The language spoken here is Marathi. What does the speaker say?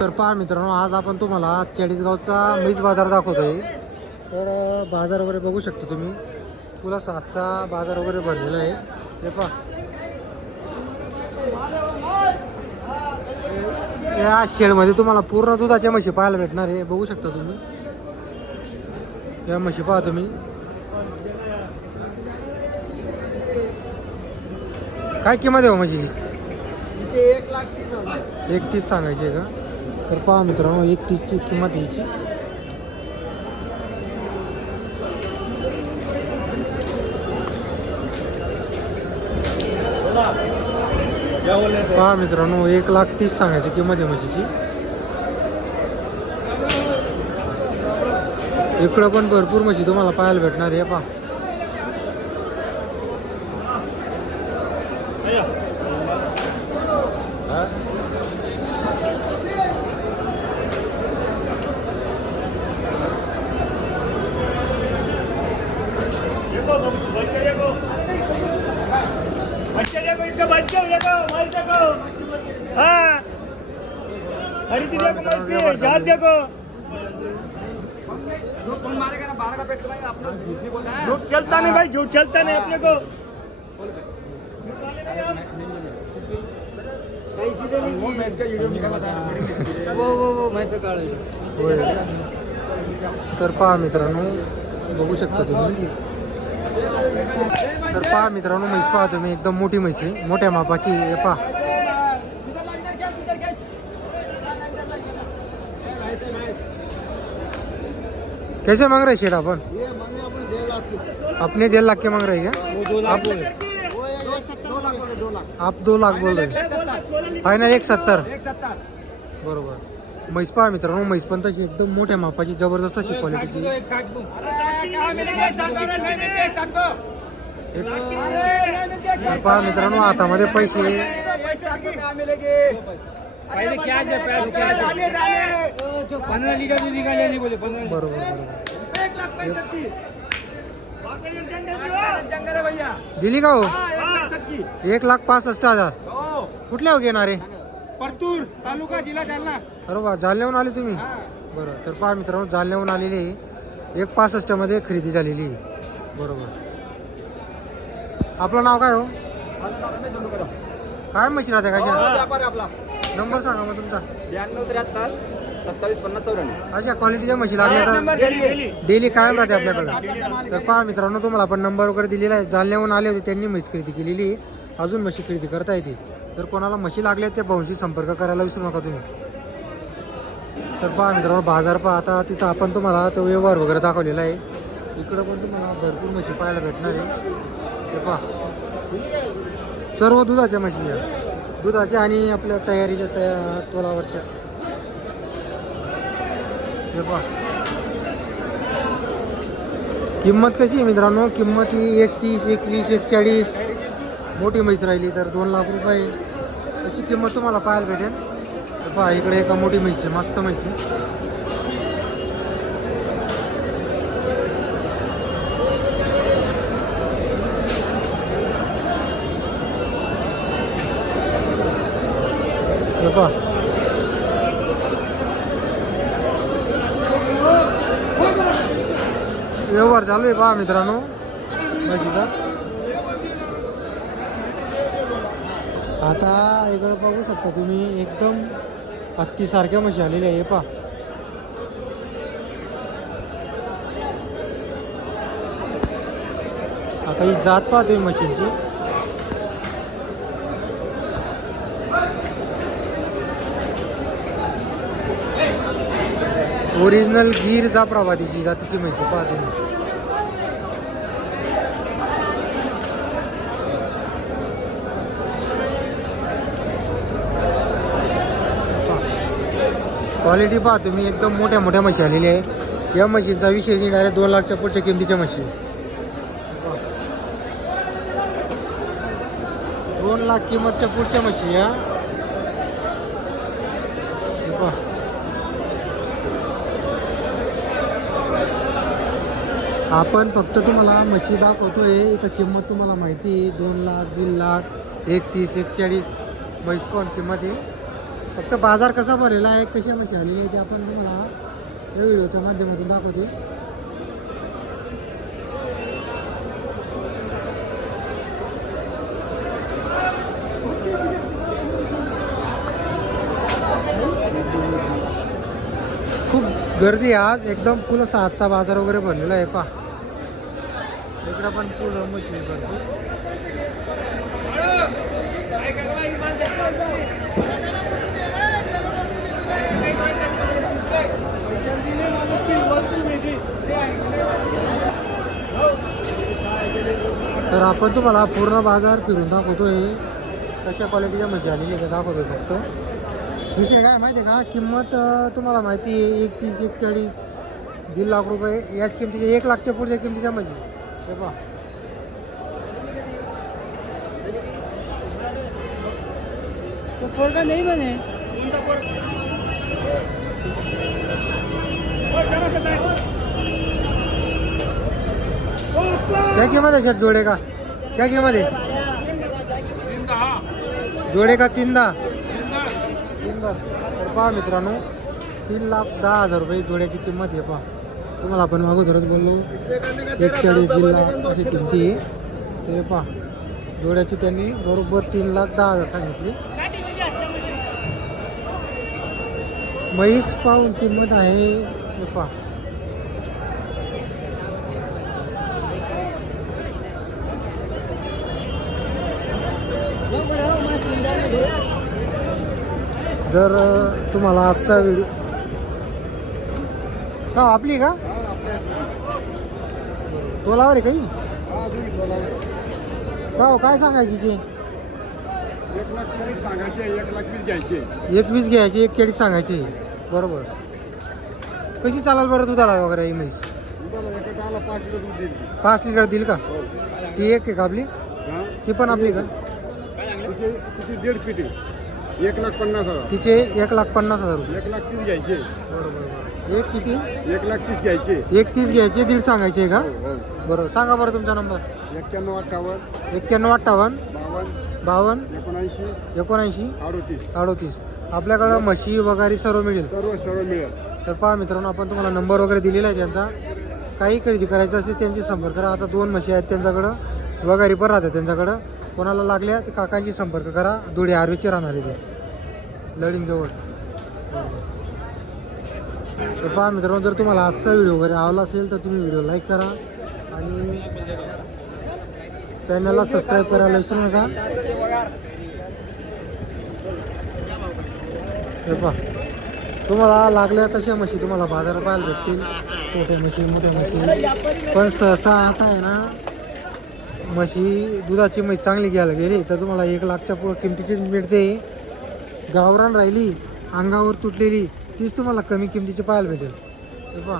तर पहा मित्रांनो, आज आपण तुम्हाला चाळीसगावचा म्हैस बाजार दाखवतोय. तर बाजार वगैरे बघू शकता तुम्ही. पुला 7चा बाजार वगैरे भरलेला आहे. हे पहा, या शेडमध्ये तुम्हाला पूर्ण दुधाच्या म्हशी पाहायला भेटणार आहे. बघू शकता तुम्ही, या म्हशी पहा तुम्ही. काय किंमत आहे म्हशीची? 1,30,000 सांगायची आहे का? तर पहा मित्रांनो, 1,30ची किंमत आहे हिची. पहा मित्रांनो, 1,30,000 सांगायची किंमत आहे म्हशीची. इकडं पण भरपूर म्हशी तुम्हाला पाहायला भेटणार आहे. पहा, बच्चा देखो, इसका बच्चा देखो, माल देखो, हाँ, खरीदी देखो, मछली जात देखो. जो कौन मारेगा ना 12 का पेट कराएगा, आप लोग झूठ नहीं बोलना है. झूठ चलता नहीं भाई, झूठ चलता नहीं अपने को. वो मैच का वीडियो निकाला था, वो मैच का काढ. होय. तर पहा मित्रांनो, बघू शकता तुम्ही. तर पहा मित्रांनो, म्हैस पहा तुम्ही, एकदम मोठी म्हैस आहे, मोठ्या मापाची. हे पहा, कैसे मांग रहे शेठ अपन? अपने 1.5 लाख के मांग रहे हैं क्या? आप 2 लाख बोल रहे, फायनल 1,70. बरोबर. म्हैस पहा मित्रांनो, म्हैस पण तशी एकदम मोठ्या मापाची, जबरदस्त अशी क्वालिटीची. पहा मित्रांनो, हातामध्ये पैसे. पहले क्या जो 15 लीटर दूध निकाले नहीं बोले 15. बरोबर. जंगल है भैया. दिली का हो? 1,65,000. 1,65,000. कुठल्या घेणारे? परतूर तालुका जिल्हा जालना. बरोबर, जालन्याहून आले तुम्ही? बरोबर. तर पहा मित्रांनो, जालन्याहून आलेली आहे. 1,65 मध्ये खरेदी झालेली आहे. बरोबर. आपलं नाव काय हो? माझं नाव रमेश धोंडूकर. काय म्हशी राहते का? व्यापार आहे आपला. नंबर सांगा मग तुमचा. 9273 275094. अशा क्वालिटीच्या म्हशी लागल्या तर डेली कायम राहते आपल्याकडे. तर पहा मित्रांनो, तुम्हाला आपण नंबर वगैरे दिलेला आहे. जालन्याहून आले होते, त्यांनी म्हशी खरेदी केलेली आहे. अजून म्हशी खरेदी करता येते. जर कोणाला म्हशी लागल्या त्या भाऊंशी संपर्क करायला विसरू नका तुम्ही. तर पहा मित्रांनो, बाजार पहा. आता तिथं आपण तुम्हाला तो व्यवहार वगैरे दाखवलेला आहे. इकडं पण तुम्हाला भरपूर म्हशी पाहायला भेटणार आहे. ते पहा, सर्व दुधाच्या म्हशी आहे, दुधाच्या आणि आपल्या तयारीच्या तोलावरच्या. हे पहा, किंमत कशी आहे मित्रांनो? किंमत ही 1,30, 21, 1,40. मोठी म्हैस राहिली तर 2 लाख रुपये अशी किंमत तुम्हाला पाहायला भेटेल. हे पहा, इकडे एका मोठी म्हैस आहे, मस्त म्हैस आहे. हे पहा, व्यवहार चालू आहे. पहा मित्रांनो, म्हशीचा. आता इकडं बघू शकता तुम्ही, एकदम हत्तीसारख्या म्हशी आलेल्या आहे. पहा, आता ही जात पहा तुम्ही म्हशींची. ओरिजिनल गीर जाफराबादीची जातीची म्हशी पहा तुम्ही. क्वालिटी पहा तुम्ही, एकदम मोठ्या मोठ्या म्हशी आलेल्या आहे. या म्हशींचा विशेष डायरेक्ट 2 लाखच्या पुढच्या किमतीच्या म्हशी. 2 लाख किंमतच्या पुढच्या म्हशी या. आपण फक्त तुम्हाला म्हशी दाखवतोय. इथं किंमत तुम्हाला माहिती आहे, 2 लाख, 1.5 लाख, 1,30, 1,40 म्हैस पण किंमत आहे. फक्त बाजार कसा भरलेला आहे, कशी म्हशी आलेली आहे ते आपण तुम्हाला या व्हिडिओच्या माध्यमातून दाखवते. खूप गर्दी आहे आज, एकदम फुल असा आजचा बाजार वगैरे भरलेला आहे. पहा इकडं पण फुलं मशीन भरपूर. तर आपण तुम्हाला पूर्ण बाजार फिरून दाखवतोय, कशा क्वालिटीच्या म्हशी आलेली आहे दाखवतोय. फक्त विषय काय माहिती आहे का, किंमत तुम्हाला माहिती आहे 31, 41, 1.5 लाख रुपये याच किमतीच्या, 1 लाखच्या पुढच्या किमतीच्या म्हशी. हे पहा तो पोरगा नहीं बने. क्या किंमत आहे शेत जोडे का, क्या किंमत आहे जोडे का 3.10. तर पहा मित्रांनो 3,10,000 रुपये जोड्याची किंमत आहे. पहा तुम्हाला आपण अगोदरच बोललो 41 जिल्हा अशी किमती आहे. तर पहा जोड्याची त्यांनी बरोबर 3,10,000 सांगितली. म्हैस पाहून किंमत आहे. हे पहा जर तुम्हाला आजचा व्हिडिओ का आपली का तोलावर आहे काही का काय सांगायची ते 1,40,000 सांगायचे, 1,20,000 घ्यायचे. 21 घ्यायची, 41 सांगायची. बरोबर. कशी चालाल बरं दुधाला वगैरे ही म्हैस? 5 लिटर देईल का? ती एक आहे का आपली? ती पण आपली का? तिची 1.5 पिटी 1,50,000. तिचे 1,50,000 रुपये. 1,30,000 घ्यायचे. बरोबर. एक किती? 1,30,000 घ्यायचे. 1,30 घ्यायचे, 1.5 सांगायचे का? हो. बरोबर. सांगा बरं तुमचा नंबर. 91,58 91,58 52 79 79 38. 38. आपल्याकडं म्हशी वगैरे सर्व मिळेल. सर्व मिळेल. तर पहा मित्रांनो, आपण तुम्हाला नंबर वगैरे दिलेला आहे त्यांचा. काही खरेदी करायचं असते त्यांची संपर्क करा. आता 2 म्हशी आहेत त्यांच्याकडं, वगैरे पण राहतात त्यांच्याकडं. कोणाला लागल्या तर काकांशी संपर्क करा. धुळे आर्वीचे राहणार आहे ते लढींजवळ. तर पहा मित्रांनो, जर तुम्हाला आजचा व्हिडिओ वगैरे आवडला असेल तर तुम्ही व्हिडिओ लाईक करा आणि चॅनलला सबस्क्राईब करायला विसरू नका. हे पहा तुम्हाला लागल्या तशा म्हशी तुम्हाला बाजारात पाहायला भेटतील, छोट्या म्हशी मोठ्या म्हशी. पण सहसा आता आहे ना, म्हशी दुधाची म्हैस चांगली घ्यायला गेली तर तुम्हाला 1 लाखच्या पुढे किमतीचीच मिळते. गावरान राहिली अंगावर तुटलेली तीच तुम्हाला कमी किमतीची पाहायला भेटेल. हे पहा